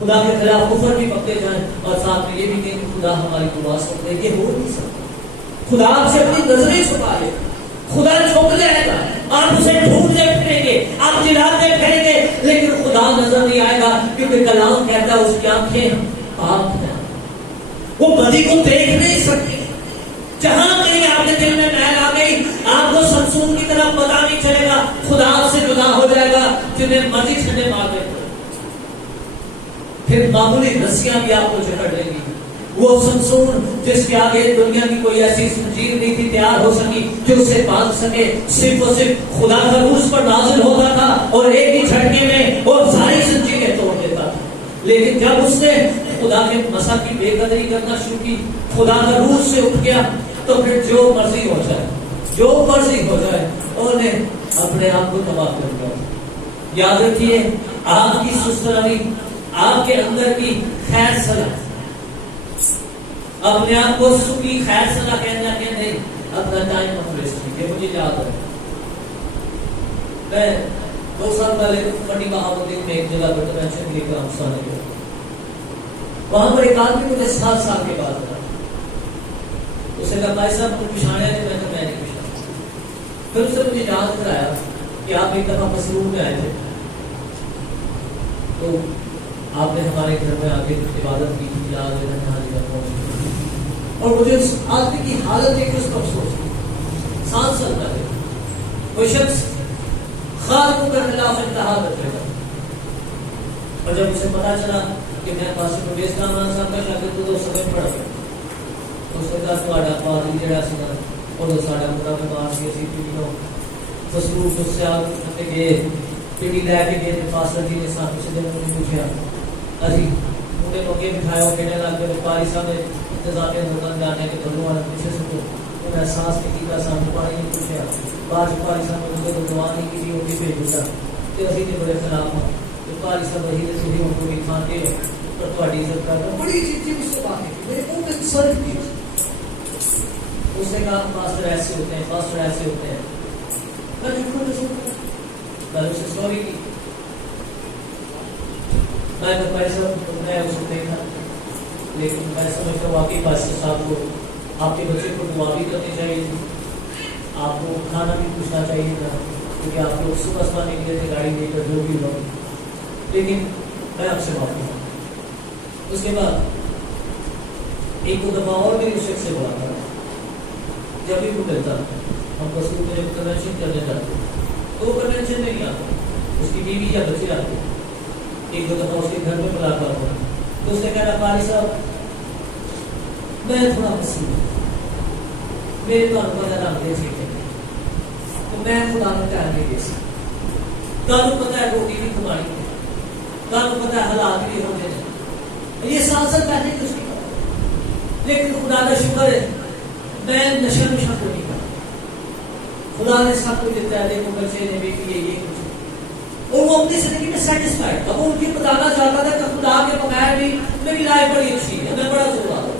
خدا کے خلاف کفر بھی پکڑے جائیں اور ساتھ میں یہ بھی کہیں کہ خدا ہماری دعا سن لے، یہ ہو نہیں سکتا۔ خدا آپ سے اپنی نظریں چھپائے، خدا چھپ جائے گا، آپ اسے ڈھونڈتے پھریں گے، آپ جلاتے پھریں گے، لیکن خدا نظر نہیں آئے گا، کیونکہ کلام کہتا ہے اس کی آنکھیں پاک ہیں، وہ بدی کو دیکھ نہیں سکتی۔ جہاں کہیں آپ کے دل میں محل آ گئی، آپ کو سمسون کی طرف پتا نہیں چلے گا، خدا آپ سے جدا ہو جائے گا، جنہیں مرضی چھنے مار دے، پھر معمولی رسیاں بھی آپ کو جکڑ لیں گی۔ وہ سمسون جس کے آگے دنیا کی کوئی ایسی زنجیر نہیں تھی تیار ہو سکی جو اسے باندھ سکے، صرف اور صرف خدا کا روح اس پر نازل ہوتا تھا اور ایک ہی جھٹکے میں وہ ساری زنجیریں توڑ دیتا تھا۔ لیکن جب اس نے خدا کے مسا کی بے قدری کرنا شروع کی، خدا کا روح سے اٹھ گیا، تو پھر جو مرضی ہو جائے، جو مرضی ہو جائے، انہوں نے اپنے آپ کو تباہ کر دیا۔ یاد رکھیے، آپ کی سستراوی، آپ کے اندر کی خیر صلاح، اپنے آپ کو سکی خیر صلاح کہنا کہ نہیں، اپنا ٹائم آف ویسٹ، یہ مجھے یاد ہے۔ میں 2 سال پہلے پنڈی بہاؤالدین میں ایک جگہ پر کنونشن کے لیے سانے گیا، وہاں پر ایک آدمی مجھے 7 سال کے بعد تھا، اسے کہا بھائی صاحب کچھ پچھاڑے تھے، میں نے نہیں پچھاڑا۔ پھر اس نے مجھے یاد کرایا کہ آپ ایک دفعہ مسرور میں آئے تھے، تو آپ نے ہمارے گھر میں آ کے عبادت کی تھی، یاد ہے اور مجھے اس آدمی کی حالت دیکھ کے اس کو افسوس ہوا۔ 7 سال پہلے کوئی شخص خالق کے خلاف اتحاد رکھے گا، اور جب اسے پتا چلا کہ میں پاسے پرویز کامران صاحب کا شاگرد تو سمجھ پڑ گیا، تو اس نے کہا تھوڑا پادری جڑا سنا اور ساڈا پورا بیمار سی، اسی پیڑھی مسرور تو سے آ کے گئے، پیڑھی لے کے گئے، فاصل جی نے ساتھ سے دن مجھے پوچھا، اسی مجھے مگے بٹھایا ہو کہنے لگ گئے پاری صاحب نے انتظام اندر جانے کے بلو والا پیچھے سے تو انہیں احساس نہیں کیا، سامنے پانی نہیں پوچھا، بعض پاری صاحب نے مجھے دعا نہیں کی، وہ بھی بھیج دیتا کہ اسی نے بڑے خلاف ہوں، تو پاری صاحب وہی نے صحیح ان کو بھی کھا کے اور تھوڑی عزت کرتا بڑی چیزیں مجھ سے باتیں کی، میرے کو سر کی اس نے کہا پاسٹر ایسے ہوتے ہیں، پاسٹر ایسے ہوتے ہیں، میں اسے سوری کی، میں تو پیسہ میں اسے دیکھا، لیکن میں سمجھتا ہوں واقعی پاسٹر صاحب کو آپ کے بچے کو دعا بھی کرنی چاہیے تھی، آپ کو کھانا بھی پوچھنا چاہیے تھا، کیونکہ آپ لوگ صبح صبح نکلے تھے گاڑی لے کر جو بھی ہو، لیکن میں آپ سے معافی ہوں۔ اس کے بعد ایک دو دفعہ اور بھی اس شخص سے بولا تھا، جب بھی وہ ملتا ہم بسوں میں کنونشن کرنے جاتے تو وہ کنونشن میں نہیں آتا، اس کی بیوی یا بچے آتے، ایک دو دفعہ اس کے گھر میں ملاقات ہوا تو اس نے کہا قاری صاحب میں تھوڑا مسیح ہوں، میرے تو پتا نام دے سکتے تو میں خدا میں ٹائم نہیں دے سکتا، کانوں پتا ہے روٹی بھی کمائی ہے، کانوں پتا ہے حالات بھی ہونے ہیں، یہ 7 سال پہلے کچھ نہیں کرا، لیکن خدا کا شکر ہے میں نشہ نشہ کو نہیں کرا، خدا نے سب کو دیتا ہے، دیکھو بچے نے بھی کیے یہ کچھ، اور وہ اپنی زندگی میں سیٹسفائڈ تھا، وہ ان کی بتانا چاہتا تھا کہ خدا کے بغیر بھی میری لائف بڑی اچھی ہے، میں بڑا زور آ رہا ہوں،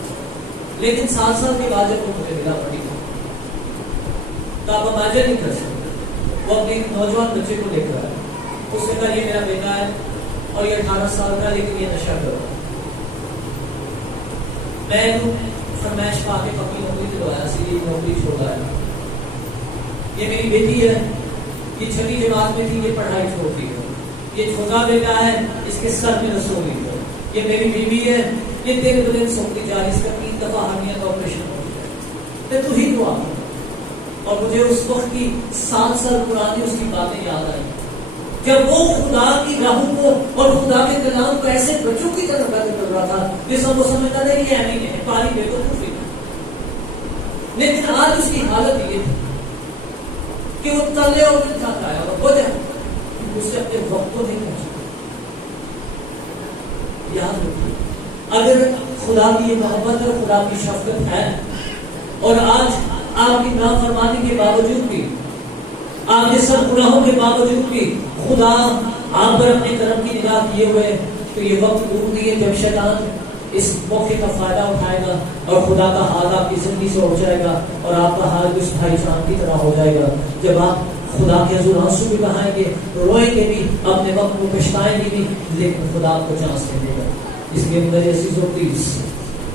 لیکن 7 سال کے بعد جب وہ مجھے ملا پڑی تو آپ امیجن نہیں کر سکتے، وہ اپنے نوجوان بچے کو لے کر آئے، اس نے کہا یہ میرا بیٹا ہے اور یہ 18 سال کا، لیکن یہ نشہ کر رہا ہے، میں فرمائش پا کے پکی نوکری دلوایا، اسی لیے نوکری چھوڑا ہے، یہ میری بیٹی ہے، یہ 6ویں جماعت میں تھی، یہ پڑھائی چھوڑ دی ہے، یہ چھوٹا بیٹا ہے، اس کے سر میں رسولی ہے، یہ میری بیوی ہے، یہ دن بدن سوکتی جا رہی، اس کا 3 دفعہ ہرنیا کا آپریشن ہو گیا، میں تو ہی دعا کروں، اور مجھے اس وقت کی 7 سال پرانی اس کی باتیں یاد آئی، جب وہ خدا کی راہوں کو اور خدا کے کلام کو ایسے بچوں کی طرح پیدا کر رہا تھا جس وہ سمجھتا تھا یہ نہیں ہے پاری بے تو کچھ نہیں، لیکن آج اس کی حالت یہ تھی کہ وہ تلے اور تھک آیا اور وجہ اس سے اپنے وقت کو نہیں پہنچا۔ یاد رکھیے اگر خدا کی یہ محبت اور خدا کی شفقت ہے اور آج آپ کی نافرمانی کے باوجود بھی، آپ کے سب گناہوں کے باوجود بھی خدا آپ پر اپنے کرم کی نگاہ کیے ہوئے، تو یہ وقت دور نہیں ہے جب شیطان اس موقع کا فائدہ اٹھائے گا اور خدا کا حال آپ کی زندگی سے اٹھ جائے گا اور آپ کا حال بھی اس بھائی جان کی طرح ہو جائے گا، جب آپ خدا کے حضور آنسو بھی بہائیں گے, روئیں گے بھی, اپنے وقت کو پچھتائیں گے بھی, لیکن خدا آپ کو چانس دے دے گا. اس لیے میرے عزیزو پلیز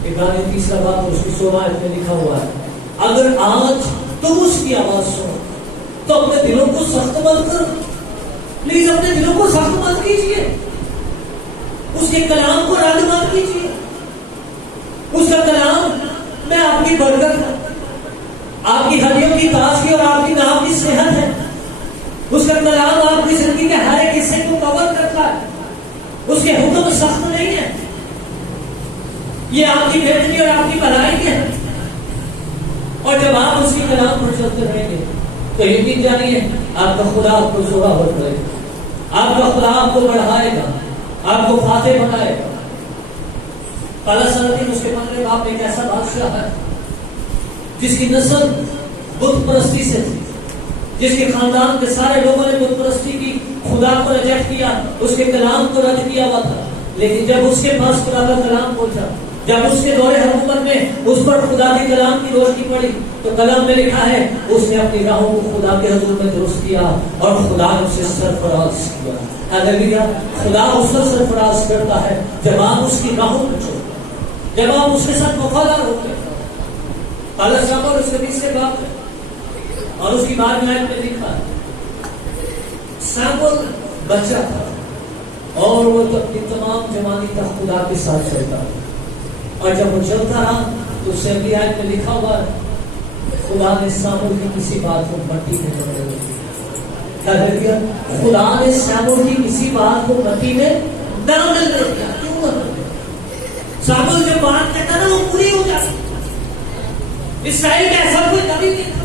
عبرانیوں 30 باب اس کی 16 آیت میں لکھا ہوا ہے, اگر آج تم اس کی آواز سنو تو اپنے دلوں کو سخت مت کرو. پلیز اپنے دلوں کو سخت مت کیجیے, اس کے کلام کو رد مت کیجیے. اس کا کلام میں آپ کی برکت, آپ کی ہڈیوں کی تازگی اور آپ کی نام کی صحت ہے. اس کا کلام آپ کی زندگی کے ہر ایک حصے کو کور کرتا ہے. اس کے حکم سخت نہیں ہے, یہ آپ کی بہتری اور آپ کی بھلائی ہے. اور جب آپ اس کے کلام پر چلتے رہیں گے تو یقین جانیے آپ کا خدا آپ کو زورآور کرے گا, آپ کا خدا آپ کو بڑھائے گا, آپ کو فاتح بنائے گا. اس کے 15 باب میں ایک ایسا بادشاہ ہے جس کی نسل بت پرستی سے تھی, جس کے خاندان کے سارے لوگوں نے بت پرستی کی, خدا کو ریجیکٹ کیا, اس کے کلام کو رد کیا ہوا تھا. لیکن جب اس کے پاس خدا کا کلام پہنچا, جب اس کے دور حکومت میں اس پر خدا کے کلام کی روشنی پڑی, تو کلام میں لکھا ہے اس نے اپنی راہوں کو خدا کے حضور میں درست کیا اور خدا نے اسے سرفراز کیا. ہاللیلویا. خدا اس پر سرفراز کرتا ہے جب آپ اس کی راہوں میں چلتے, جب آپ اس کے ساتھ وفادار ہوتے ہیں. پالس صاحب اور اس کے 20 باب ہے اور اس کی بات میں لکھا ہے سامول بچہ تھا اور وہ تو اپنی تمام جوانی تک خدا کے ساتھ چلتا ہے. اور جب وہ چلتا رہا تو اس سے اگلی آیت میں لکھا ہوا ہے خدا نے سامول کی کسی بات کو مٹی میں نہ ملنے دیا. خدا نے سامول کی کسی بات کو مٹی میں نہ ملنے دیا. کیوں نہ؟ سامول جو بات کہتا نا وہ پوری ہو جاتی. اسرائیل کا ایسا کوئی کبھی نہیں تھا.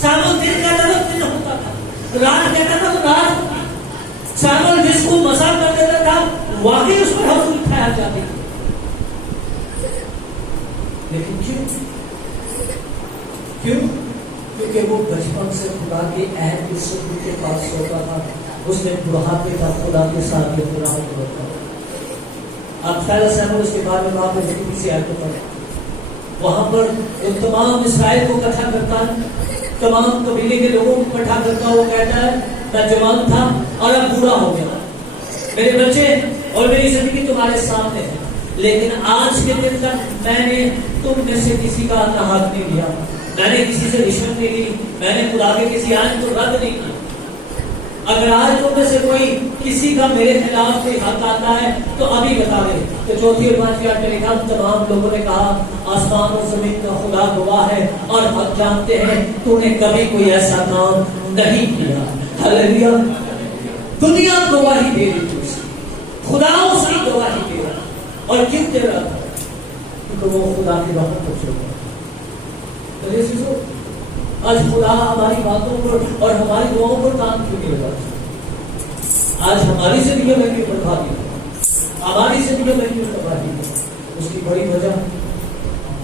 سامول دن کہتا تھا دن ہوتا تھا, رات کہتا تھا تو رات ہوتی. سامول جس کو مسا کر دیتا تھا واقعی اس پر حضور ٹھہر جاتی تھی. لیکن کیوں؟ کیونکہ وہ بچپن سے خدا کے عہد کی سنت کے پاس ہوتا تھا. اس نے بڑھاپے کا خدا کے ساتھ یہ پورا ہوتا تھا. آپ پہلا سامول اس کے بعد میں وہاں پہ کسی آیت کو پڑھیں, وہاں پر وہ تمام اسرائیل کو اکٹھا کرتا ہے, تمام قبیلے کے لوگوں کو اکٹھا کرتا. وہ کہتا ہے میں جوان تھا اور اب بوڑھا ہو گیا, میرے بچے اور میری زندگی تمہارے سامنے ہے, لیکن آج کے دن تک میں نے تم میں سے کسی کا حق نہیں لیا, میں نے کسی سے رشوت نہیں لی, میں نے خدا کے کسی آئین کو رد نہیں کیا. اگر آج تم میں سے کوئی کسی کا میرے خلاف کوئی حق آتا ہے تو ابھی بتا دے. تو 4 اور 5 آیت میں لکھا تمام لوگوں نے کہا آسمان اور زمین کا خدا گواہ ہے اور حق جانتے ہیں تو نے کبھی کوئی ایسا کام نہیں کیا. ہاللیلویا. دنیا گواہی دے رہی تھی, خدا اس کی گواہی دے رہا. اور کیوں دے رہا تھا؟ کیونکہ وہ خدا کی راہوں پر چل رہا. آج خدا ہماری باتوں پر اور ہماری دعاؤں پر کام کیوں نہیں لگا؟ آج ہماری زندگی میں کیوں بربادی ہے, ہماری زندگی میں کیوں بربادی ہے؟ اس کی بڑی وجہ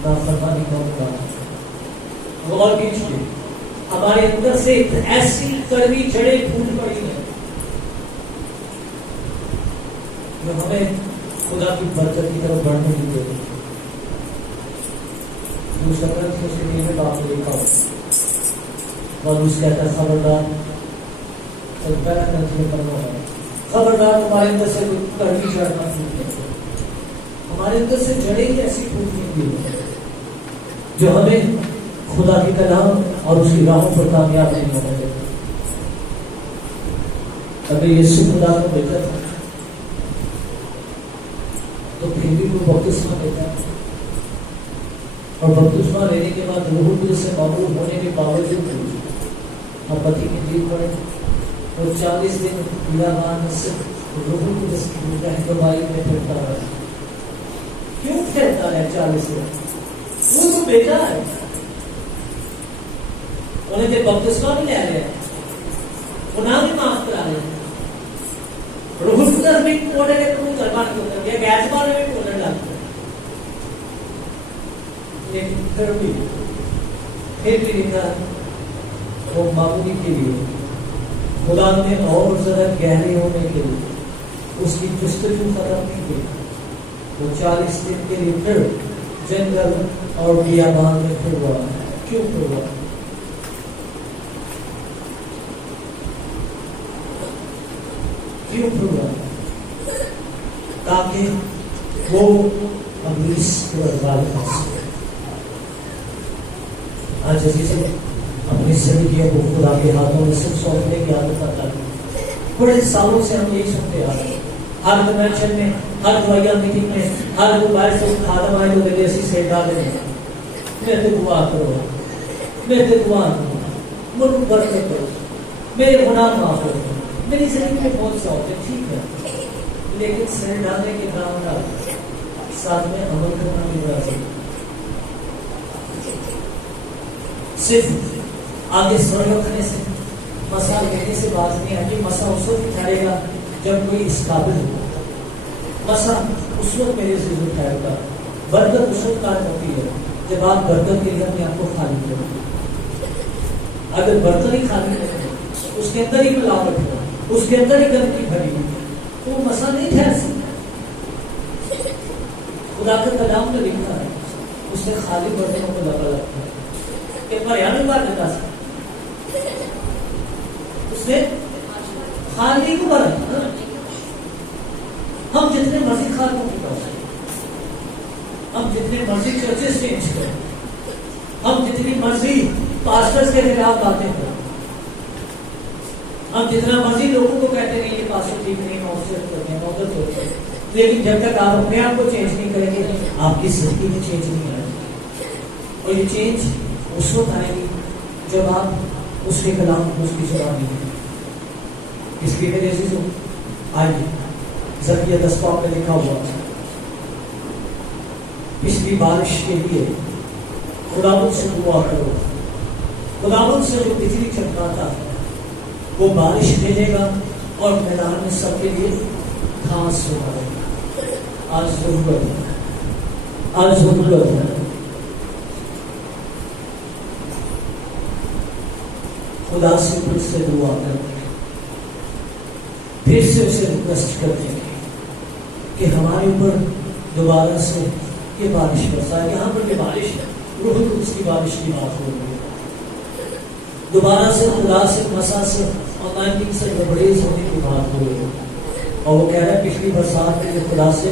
نافرمانی کا ہوتا ہے. غور کیجیے, ہمارے اندر سے ایسی کڑوی جڑیں پھوٹ پڑی ہیں جو ہمیں خدا کی برکت کی طرف بڑھنے نہیں دے رہی. دوسرا گرنتھ اس کے 3 باب میں لکھا ہوا اور اس کہتا ہے خبردار, پہلا گرنتھ میں پڑھنا ہے خبردار تمہارے اندر سے کڑوی جڑ نہ پھوٹے. ہمارے اندر سے جڑیں ہی ایسی پھوٹنے کی جو ہمیں خدا کی کلام اور اس کی راہوں پر کامیاب نہیں ہونے دیتے. اگر یسوع خدا کو بیٹا تھا تو پھر بھی وہ بپتسمہ لیتا ہے, اور بپتسمہ لینے کے بعد روح القدس سے معمول ہونے کے باوجود ہم پتی کی دل پڑے اور 40 دن بیابان سے روح القدس کی رہنمائی میں پھرتا رہا. کیوں پھرتا ہے 40 دن؟ وہ تو بیٹا ہے, انہیں جو بپتسمہ بھی لے رہے ہیں, گناہ بھی معاف کرا رہے ہیں, روح القدس بھی کوڑے کے پرو دربار کو کر دیا, گیس بار میں کوڑے ڈالتے ہیں. لیکن پھر بھی لکھا وہ معمولی کے لیے خدا نے اور زیادہ گہرے ہونے کے لیے اس کی جستجو ختم نہیں کی. وہ 40 دن کے لیے پھر جنگل اور بیابان میں پھر ہوا. کیوں پھر ہوا؟ کیوں پھرا؟ تاکہ وہ ابلیس کو برباد کر سکے۔ آج عزیزوں اپنی زندگیوں کو خدا کے ہاتھوں میں صرف سونپنے کی عادت آتا ہے۔ بڑے سالوں سے ہم یہی سنتے آ رہے ہیں، ہر کنونشن میں، ہر دعائیہ میٹنگ میں، ہر موبائل سے خادم آئے تو ایسی سے ڈالے میرے دعا کرو، میرے دعا کرو، مجھ برکت کرو، میرے گناہ معاف کرو۔ میری زندگی میں بہت سا ہوتے ٹھیک ہے، لیکن سر ڈالنے کے کام ساتھ میں عمل کرنا بھی بڑا ضروری۔ صرف آگے سر رکھنے سے، مسا لینے سے بات نہیں ہے کہ مسا اس وقت ٹھہرے گا جب کوئی اس قابل ہو۔ مسا اس وقت میرے سے ٹھہرے گا، برکت اس وقت کام ہوتی ہے جب آپ برکت کے لیے اپنے آپ کو خالی کریں۔ اگر برتن ہی خالی کریں، اس کے اندر ہی ملاوٹ ہو، اس کے اندر ہی گندگی بھری ہوئی تو وہ مسا نہیں ٹھہر سکتا۔ خدا کا کلام میں لکھا ہے، اس نے خالی برتنوں کو لگا رکھا ہے کہ مریم بات بتا سکتا، اس نے خالی کو بھرا۔ ہم جتنے مرضی خالقوں کے پاس، ہم جتنے مرضی چرچز چینج کریں، ہم جتنی مرضی پاسٹرز کے خلاف باتیں کریں، ہم جتنا مرضی لوگوں کو کہتے ہیں یہ پاسٹر ٹھیک نہیں، معصیت کرتے ہیں، مدد ہوتی ہے، لیکن جب تک آپ اپنے آپ کو چینج نہیں کریں گے آپ کی زندگی میں چینج نہیں آئے گی۔ اور یہ چینج اس وقت آئے گی جب آپ اس کے کلام کو، اس کی زبان نہیں۔ اس لیے میرے عزیزوں آئیے، زکریا 10 میں لکھا ہوا پچھلی بارش کے لیے خداوند سے دعا کرو، خداوند سے جو بجلی چمکاتا ہے وہ بارش بھیجے گا اور میدان میں سب کے لیے گھاس اگائے گا۔ آج ضرورت ہے، آج ضرورت ہے خدا سے پھر سے دعا کریں، پھر سے اسے ریکویسٹ کرتے ہیں کہ ہمارے اوپر دوبارہ سے یہ بارش برسائے۔ یہاں پر یہ بارش ہے، روح القدس کی بارش کی بات ہو رہی ہے، دوبارہ سے خدا سے، مسا سے اور 19 سے بڑے ہونے کی بات ہو رہی ہے۔ اور وہ کہہ رہا ہے پچھلی برسات میں خدا سے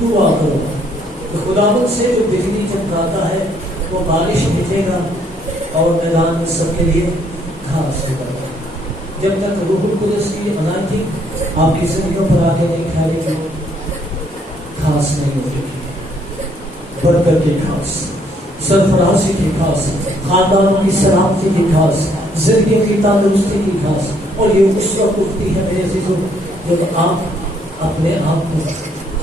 دعا کرو کہ خداوند سے جو بجلی چمکاتا ہے وہ بارش بھیجے گا اور میدان میں سب کے لیے گھاس ہوگا۔ جب تک روح القدس کی اناٹنگ آپ کی زندگیوں پر آ کے نہیں ٹھہرے گی، گھاس نہیں ہوگی، برکت کی گھاس، سرفرازی کی گھاس، خاندانوں کی سلامتی کی گھاس، زندگی کی تندرستی کی گھاس۔ اور یہ اس وقت اٹھتی ہے میرے عزیزوں جب آپ اپنے آپ کو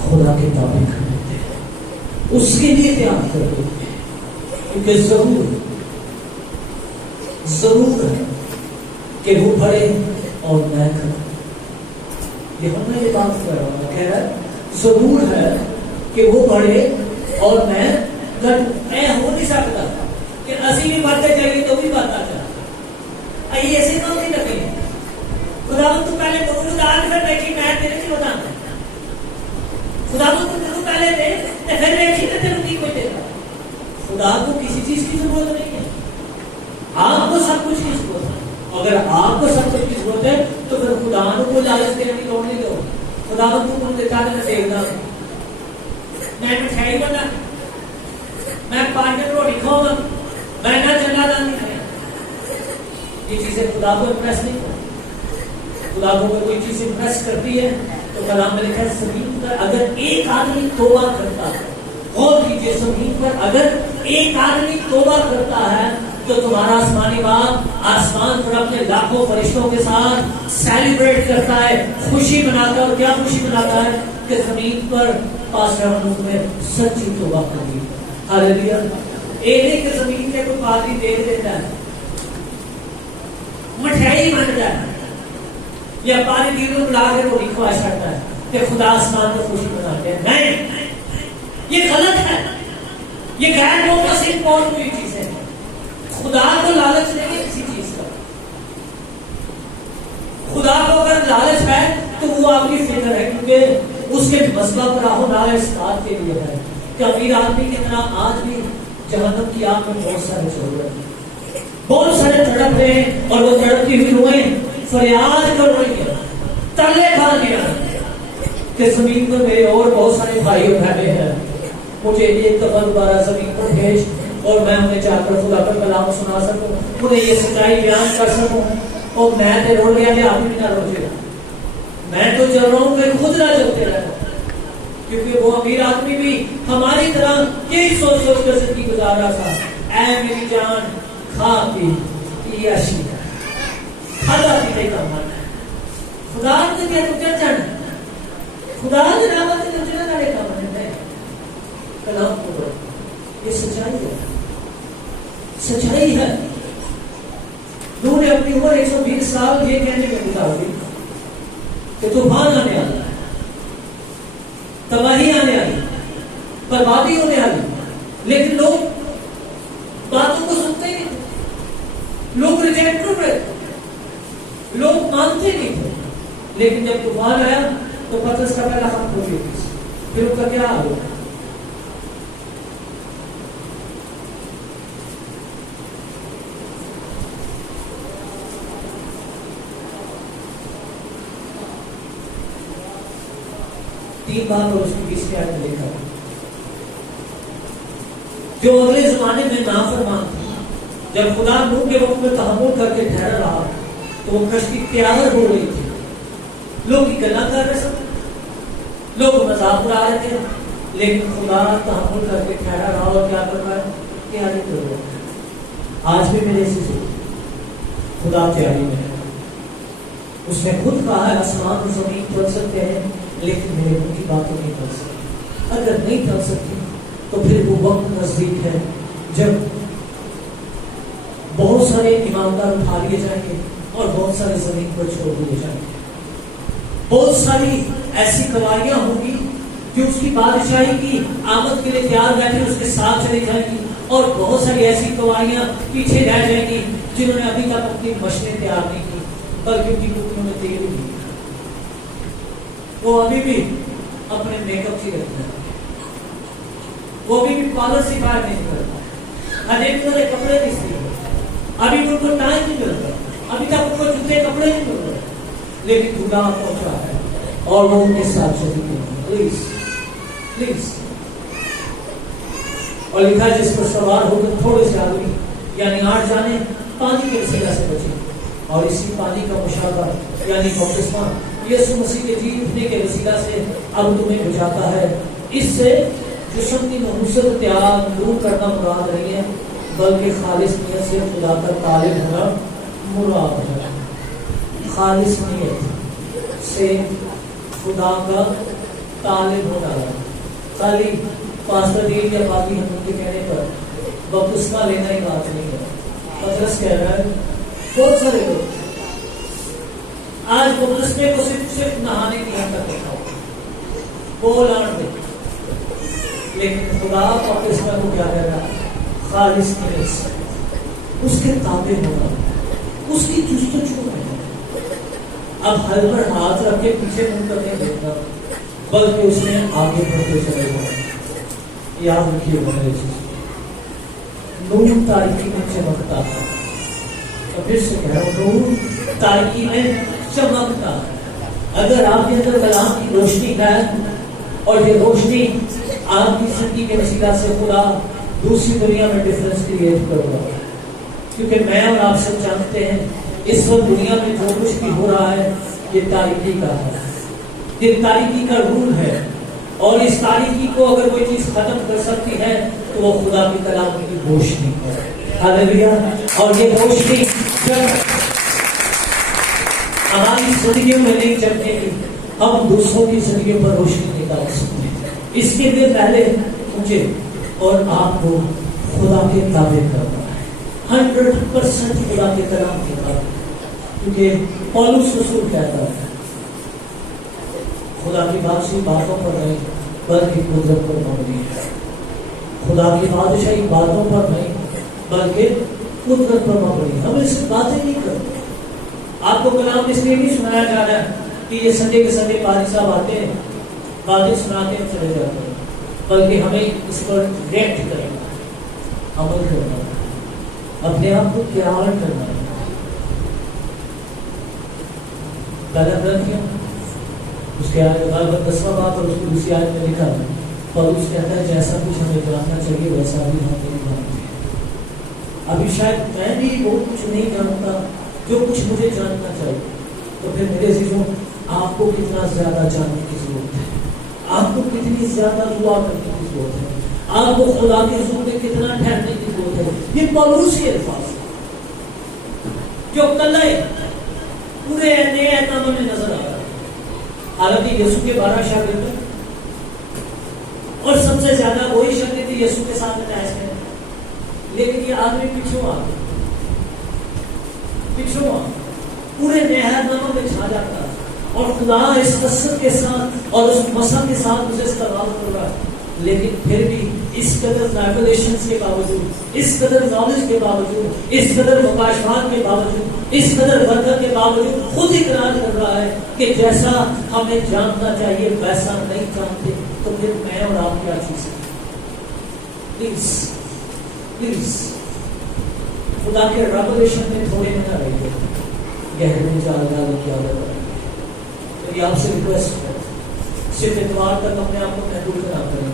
خدا کے تابع کر دیتے ہیں، اس کے لیے تیار کر دیتے ہیں، کیونکہ ضرور ہے کہ وہ بڑھے اور میں کروں۔ یہ ہم نے یہ بات کر رہا ہوں، کہہ رہا ہے ضرور ہے کہ وہ بڑھے اور میں گھٹوں۔ میں ہو نہیں سکتا کہ اسی بھی باتیں چاہیے تو بھی بات آ جائے، ایسے کام نہیں لگے۔ خداوند تو پہلے موجود آج پھر دیکھی میں تیرے نہیں بتانا، خداوند تو پہلے دے پھر دیکھی تو تیرے کی کوئی دیتا۔ خدا کو کسی چیز کی ضرورت نہیں ہے، آپ کو سب کچھ کی ضرورت ہے۔ اگر آپ کو سب کچھ کی ضرورت ہے تو پھر خدا کو لالچ دینے کی لوڑ نہیں دو۔ خداوند کو دیتا ہے میں دیکھنا، میں مٹھائی بنا، میں 5 روٹی کھاؤں گا، میں نہ چلا دان نہیں، یہ چیزیں خدا کو امپریس نہیں کرتی۔ خدا کو کوئی چیز امپریس کرتی ہے تو کلام میں لکھا ہے زمین پر اگر ایک آدمی توبہ کرتا ہے، غور کیجیے، زمین پر اگر ایک آدمی توبہ کرتا ہے تو تمہارا آسمانی باپ آسمان پر اپنے لاکھوں فرشتوں کے ساتھ سیلیبریٹ کرتا ہے، خوشی مناتا ہے۔ اور کیا خوشی مناتا ہے کہ زمین پر پاسٹر میں سچی توبہ کری۔ ہاللیلویا۔ ایک ایک زمین میں کوئی پادری دیکھ دیتا ہے، مٹھائی بن جائے یا پانی دیدوں بلا کے روٹی خواہش کرتا ہے کہ خدا آسمان میں خوشی مناتے ہیں۔ نہیں، یہ غلط ہے، یہ غیر ممکن پہنچ ہوئی چیز ہے۔ خدا کو لالچ نہیں ہے کسی چیز کا۔ خدا کو اگر لالچ ہے تو وہ آپ کی فکر ہے، کیونکہ اس کے مسئلہ پر راہ و رائے اس بات کے لیے ہے کہ امیر آدمی کی طرح آج بھی جہنم کی آگ میں بہت سارے چل رہے ہیں، بہت سارے تڑپ رہے ہیں، اور وہ تڑپتی ہوئی روئیں فریاد کر رہی ہے، ترلے کھا دیا کہ زمین پر میرے اور بہت سارے بھائی اور بہنیں ہیں، مجھے ایک دفعہ دوبارہ زمین پر بھیج اور میں انہیں جا کر خدا کا کلام سنا سکوں، انہیں یہ سچائی بیان کر سکوں۔ اور میں تو روڑ گیا کہ آپ بھی نہ روجے، میں تو چل رہا ہوں کہ خود نہ چلتے رہے، کیونکہ وہ امیر آدمی بھی ہماری طرح یہی سوچ سوچ کر زندگی گزار رہا تھا، اے میری جان کھا پی عیاشی ہے، کھانا پینے کا من ہے، خدا نے کیا تو کیا جانا، خدا نے نعمت نے جنا کرے کا من ہے، کلام کو پڑھو، یہ سچائی ہے، سچائی ہے۔ نوح نے اپنی عمر 120 سال یہ کہنے میں گزار دی کہ طوفان آنے والا ہے، تباہی آنے والی، بربادی ہونے والی، لیکن لوگ باتوں کو سنتے نہیں تھے، لوگ ریجیکٹ کر رہے تھے، لوگ مانتے نہیں تھے، لیکن جب طوفان آیا تو پترس کا پہلا خط ہو گیا، پھر ان کا کیا حال ہوا؟ تین بار اور اس کی 20 آیت میں لکھا ہے، جو اگلے زمانے میں نافرمان تھے، جب خدا نوح کے وقت میں تحمل کر کے ٹھہرا رہا تو وہ کشتی تیار ہو رہی تھی، لوگ کی گلا کر رہے سب، لوگ مذاق اڑا رہے تھے، لیکن خدا تحمل کر کے ٹھہرا رہا اور کیا کر رہا ہے؟ تیاری کر رہا ہے۔ آج بھی میرے سے خدا تیاری میں ہے، اس نے خود کہا ہے آسمان و زمین چل سکتے ہیں لیکن میرے منہ کی باتیں نہیں چل سکتی، اگر نہیں چل سکتی تو پھر وہ وقت نزدیک ہے جب بہت سارے ایماندار اٹھا لیے جائیں گے اور بہت سارے زمین پر چھوڑ دیے جائیں گے، بہت ساری ایسی گواریاں ہوں گی جو اس کی بادشاہی کی آمد کے لیے تیار بیٹھے اس کے ساتھ چلی جائیں گی، اور بہت ساری ایسی گواریاں پیچھے رہ جائیں گی جنہوں نے ابھی تک اپنی مشنیں تیار نہیں کی بلکہ ان کی ٹوکریوں میں تیل بھی، وہ ابھی بھی اپنے میک اپ کی رکھتے ہیں، وہ ابھی بھی پارلر سے باہر نہیں نکلتا، ابھی بھی انہیں کپڑے نہیں سیتے، ابھی بھی ان کو ٹائم نہیں ملتا، ابھی تک ان کو جوتے کپڑے نہیں مل رہے، لیکن خدا پہنچا ہے اور وہ ان کے ساتھ چلی گئی۔ پلیز پلیز، اور لکھا ہے جس پر سوار ہو کر تھوڑے سے آدمی یعنی 8 جانے پانی کے وسیلہ سے بچے، اور اسی پانی کا مشابہ یعنی بپتسمہ یسوع مسیح کے جی اٹھنے کے وسیلہ سے اب تمہیں بچاتا ہے۔ اس سے جسم کی نحوست تیار دور کرنا مراد نہیں ہے بلکہ خالص نیت سے خدا کا طالب ہونا مراد ہے، خالص نیت سے خدا کا طالب ہونا ہے۔ خالی پاسٹر ڈیل یا باقی ہم کے کہنے پر بپتسمہ لینا ہی بات نہیں ہے۔ پترس کہہ رہا ہے بہت سارے لوگ آج بپتسمے کو صرف نہانے کی حد تک رکھا ہو، بول آن دے، لیکن خدا بپتسمہ کو کیا کہہ رہا ہے؟ خالص نیت سے اس کے تابع ہونا، اس کی جستجو میں اب حل پر ہاتھ رکھ کے پیچھے منہ کرنے دیکھنا بلکہ اس نے آگے بڑھتے چلے جانا۔ یاد رکھیے میرے چیز، نور تاریکی میں چمکتا ہے، اور پھر سے کہہ رہا ہوں نور تاریکی میں چمکتا ہے۔ اگر آپ کے اندر کلام کی روشنی ہے اور یہ روشنی آپ کی زندگی کے وسیلہ سے خدا دوسری دنیا میں ڈفرنس کریٹ کر رہا ہے، کیونکہ میں اور آپ سب جانتے ہیں اس وقت دنیا میں جو کچھ بھی ہو رہا ہے یہ تاریکی کا ہے، یہ تاریکی کا رول ہے، اور اس تاریکی کو اگر کوئی چیز ختم کر سکتی ہے تو وہ خدا کی کلام کی روشنی ہے۔ ہاللیلویا۔ اور یہ روشنی جب ہماری زندگیوں میں نہیں چمکے گی ہم دوسروں کی زندگیوں پر روشنی نہیں ڈال سکتے۔ اس کے لیے پہلے مجھے اور آپ کو خدا کے تابع کرنا ہے، 100% خدا کے کلام کے تابع، کیونکہ پولس رسول کہتا ہے خدا کی بات صرف باتوں پر نہیں بلکہ قدرت پر مبنی ہے، خدا کی بادشاہی باتوں پر نہیں بلکہ قدرت پر مبنی ہے۔ ہم اس باتیں نہیں کرتے، آپ کو کلام اس لیے نہیں سنایا جا رہا ہے کہ یہ سنڈے کے سنڈے قاری صاحب آتے ہیں باتیں سنا کے چلے جاتے ہیں، بلکہ ہمیں اس پر ریئیکٹ کرنا ہے، عمل کرنا ہے، اپنے آپ کو تیار کرنا ہے۔ پہلا گرنتھیوں اس کے آیت 10واں بات اور اس کی دوسری آیت میں لکھا ہے پولس کہتا ہے جیسا کچھ ہمیں جاننا چاہیے ویسا بھی ہم نہیں جانتے. ابھی شاید میں بھی وہ کچھ نہیں جانتا جو کچھ مجھے جاننا چاہیے. تو پھر میرے عزیزوں آپ کو کتنا زیادہ جاننے کی ضرورت ہے, آپ کو کتنی زیادہ دعا کرنے کی ضرورت ہے, آپ کو خدا کے حضور میں کتنا ٹھہرنے کی ضرورت ہے. یہ پولس کے الفاظ جو کل پورے نئے احکام میں نظر آ رہا ہے. حالانکہ یسوع کے 12 شاگرد تھے اور سب سے زیادہ وہی شاگرد تھے یسوع کے ساتھ اٹیچ ہیں, لیکن یہ آدمی پچھو پورے نئے احکام میں چھا جاتا ہے اور خدا اس قصت کے ساتھ اور اس مسئلہ کے ساتھ اسے استعمال کر رہا ہے. لیکن پھر بھی اس قدر ریولیشنز کے باوجود, اس قدر نالج کے باوجود, اس قدر مکاشفات کے باوجود, اس قدر برکت کے باوجود خود اقرار کر رہا ہے کہ جیسا ہمیں جاننا چاہیے ویسا نہیں جانتے. تو پھر میں اور آپ کیا چیز ہے؟ پلیز خدا کے ریولیشن میں تھوڑے میں نہ رہیے, گہرے میں جانے کی عادت ہے. میری آپ سے ریکویسٹ ہے صرف اتوار تک اپنے آپ کو محدود نہ کریں,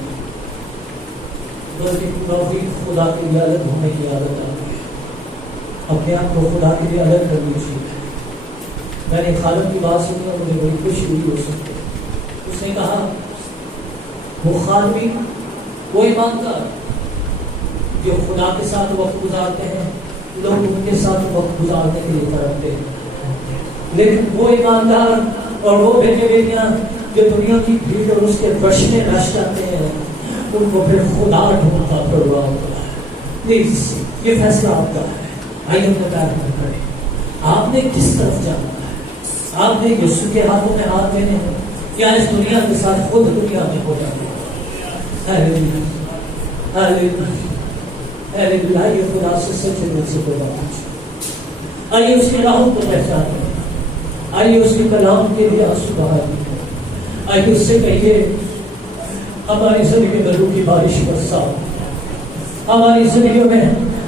بلکہ توفیق خدا کے لیے الگ ہونے کی عادت آتی ہے. اپنے آپ کو خدا کے لیے الگ کر لیجیے. میں نے خالد کی بات سنی اور مجھے بڑی خوشی ہوئی ہو سکتی. اس نے کہا وہ خالدی وہ ایماندار جو خدا کے ساتھ وقت گزارتے ہیں, لوگ ان کے ساتھ وقت گزارنے کے لیے تڑپتے ہیں, لیکن وہ ایماندار اور وہ بیٹے بیٹیاں جو دنیا کی بھیڑ اور اس کے رش میں رش جاتے ہیں ان کو پھر خدا ڈھونڈتا پڑ رہا ہوتا ہے. پلیز یہ فیصلہ آپ کا ہے. آئیے اپنے پیر میں کھڑے. آپ نے کس طرف جانا ہے؟ آپ نے یسوع کے ہاتھوں میں ہاتھ دینے ہیں کیا اس دنیا کے ساتھ خود دنیا میں ہو جاتے ہیں؟ آئیے خدا سے سچے دل سے خدا پوچھیں. آئیے اس کے راہوں کو پہچانیں. آئیے اس کے کلام کے لیے آنسو بہائیں. آئیے اس سے کہیے ہماری زندگی میں روح کی بارش برساؤ, ہماری زندگیوں میں